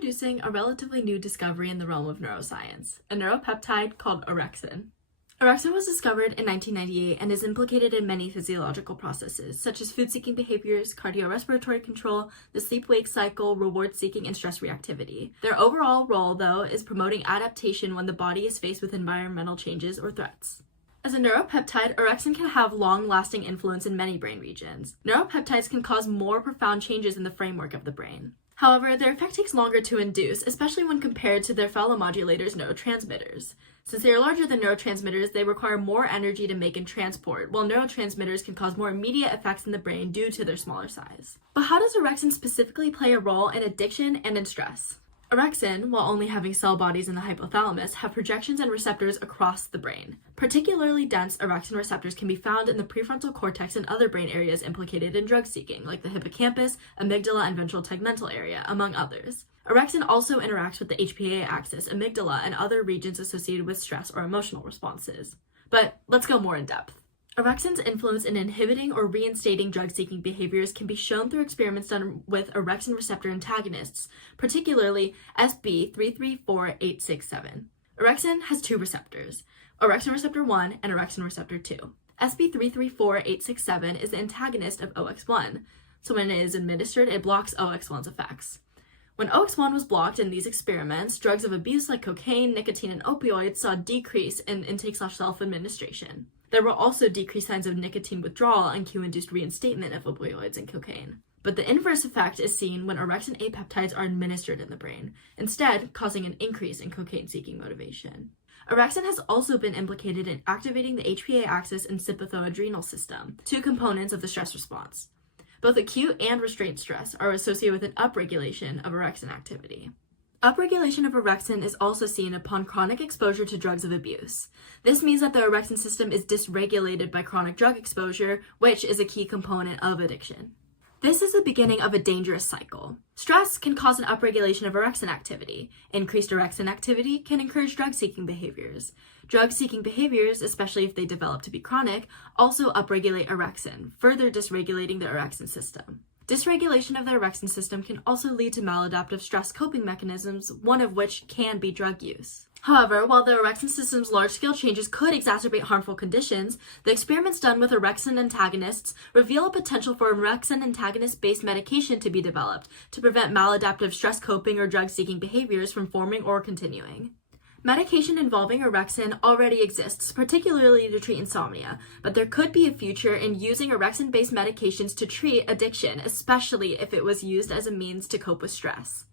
introducing a relatively new discovery in the realm of neuroscience, a neuropeptide called orexin. Orexin was discovered in 1998 and is implicated in many physiological processes, such as food-seeking behaviors, cardiorespiratory control, the sleep-wake cycle, reward-seeking, and stress reactivity. Their overall role, though, is promoting adaptation when the body is faced with environmental changes or threats. As a neuropeptide, orexin can have long-lasting influence in many brain regions. Neuropeptides can cause more profound changes in the framework of the brain. However, their effect takes longer to induce, especially when compared to their fellow modulators, neurotransmitters. Since they are larger than neurotransmitters, they require more energy to make and transport, while neurotransmitters can cause more immediate effects in the brain due to their smaller size. But how does orexin specifically play a role in addiction and in stress? Orexin, while only having cell bodies in the hypothalamus, have projections and receptors across the brain. Particularly dense orexin receptors can be found in the prefrontal cortex and other brain areas implicated in drug seeking, like the hippocampus, amygdala, and ventral tegmental area, among others. Orexin also interacts with the HPA axis, amygdala, and other regions associated with stress or emotional responses. But let's go more in depth. Orexin's influence in inhibiting or reinstating drug-seeking behaviors can be shown through experiments done with orexin receptor antagonists, particularly SB334867. Orexin has two receptors, orexin receptor 1 and orexin receptor 2. SB334867 is the antagonist of OX1, so when it is administered, it blocks OX1's effects. When OX1 was blocked in these experiments, drugs of abuse like cocaine, nicotine, and opioids saw a decrease in intake/self-administration. There were also decreased signs of nicotine withdrawal and cue-induced reinstatement of opioids and cocaine. But the inverse effect is seen when orexin A peptides are administered in the brain, instead causing an increase in cocaine-seeking motivation. Orexin has also been implicated in activating the HPA axis and sympathoadrenal system, two components of the stress response. Both acute and restraint stress are associated with an upregulation of orexin activity. Upregulation of orexin is also seen upon chronic exposure to drugs of abuse. This means that the orexin system is dysregulated by chronic drug exposure, which is a key component of addiction. This is the beginning of a dangerous cycle. Stress can cause an upregulation of orexin activity. Increased orexin activity can encourage drug-seeking behaviors. Drug-seeking behaviors, especially if they develop to be chronic, also upregulate orexin, further dysregulating the orexin system. Dysregulation of the orexin system can also lead to maladaptive stress coping mechanisms, one of which can be drug use. However, while the orexin system's large-scale changes could exacerbate harmful conditions, the experiments done with orexin antagonists reveal a potential for orexin antagonist-based medication to be developed to prevent maladaptive stress coping or drug-seeking behaviors from forming or continuing. Medication involving orexin already exists, particularly to treat insomnia, but there could be a future in using orexin-based medications to treat addiction, especially if it was used as a means to cope with stress.